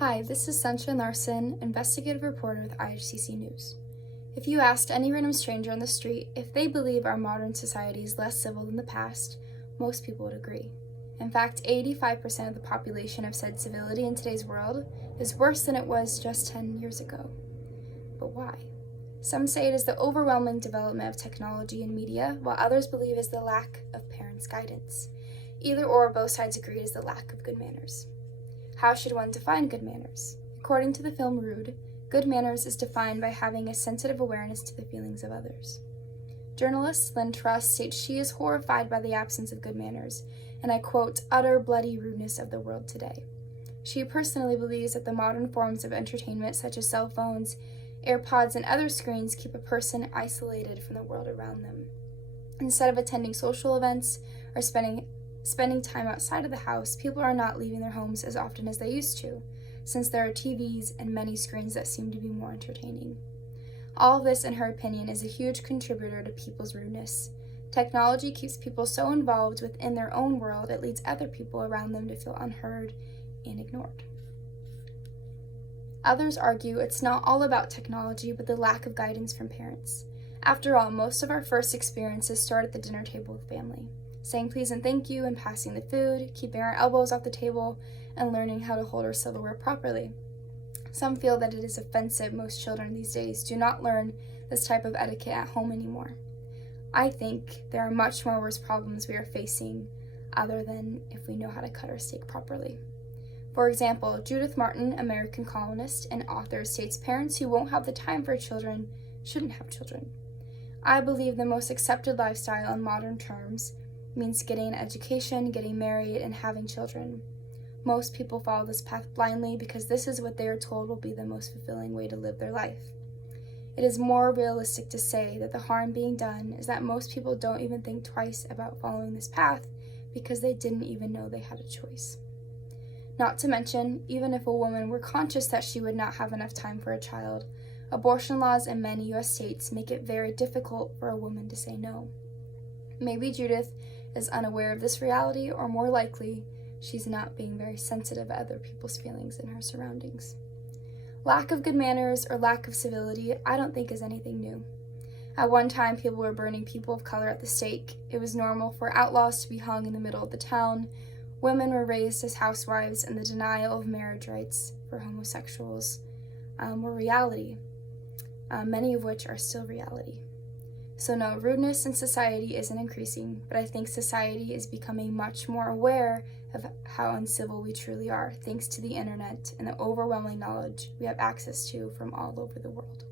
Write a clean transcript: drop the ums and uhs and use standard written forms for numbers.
Hi, this is Sunshine Larson, investigative reporter with IHCC News. If you asked any random stranger on the street if they believe our modern society is less civil than the past, most people would agree. In fact, 85% of the population have said civility in today's world is worse than it was just 10 years ago. But why? Some say it is the overwhelming development of technology and media, while others believe it is the lack of parents' guidance. Either or, both sides agree it is the lack of good manners. How should one define good manners? According to the film Rude, good manners is defined by having a sensitive awareness to the feelings of others. Journalist Lynn Truss states she is horrified by the absence of good manners, and I quote, utter bloody rudeness of the world today. She personally believes that the modern forms of entertainment, such as cell phones, AirPods, and other screens, keep a person isolated from the world around them. Instead of attending social events or spending time outside of the house, people are not leaving their homes as often as they used to, since there are TVs and many screens that seem to be more entertaining. All of this, in her opinion, is a huge contributor to people's rudeness. Technology keeps people so involved within their own world, it leads other people around them to feel unheard and ignored. Others argue it's not all about technology, but the lack of guidance from parents. After all, most of our first experiences start at the dinner table with family. Saying please and thank you and passing the food, keeping our elbows off the table, and learning how to hold our silverware properly. Some feel that it is offensive most children these days do not learn this type of etiquette at home anymore. I think there are much more worse problems we are facing other than if we know how to cut our steak properly. For example, Judith Martin, American columnist and author, states parents who won't have the time for children shouldn't have children. I believe the most accepted lifestyle in modern terms means getting an education, getting married, and having children. Most people follow this path blindly because this is what they are told will be the most fulfilling way to live their life. It is more realistic to say that the harm being done is that most people don't even think twice about following this path because they didn't even know they had a choice. Not to mention, even if a woman were conscious that she would not have enough time for a child, abortion laws in many U.S. states make it very difficult for a woman to say no. Maybe Judith is unaware of this reality, or more likely, she's not being very sensitive to other people's feelings in her surroundings. Lack of good manners or lack of civility, I don't think is anything new. At one time, people were burning people of color at the stake. It was normal for outlaws to be hung in the middle of the town. Women were raised as housewives, and the denial of marriage rights for homosexuals were reality, many of which are still reality. So no, rudeness in society isn't increasing, but I think society is becoming much more aware of how uncivil we truly are, thanks to the internet and the overwhelming knowledge we have access to from all over the world.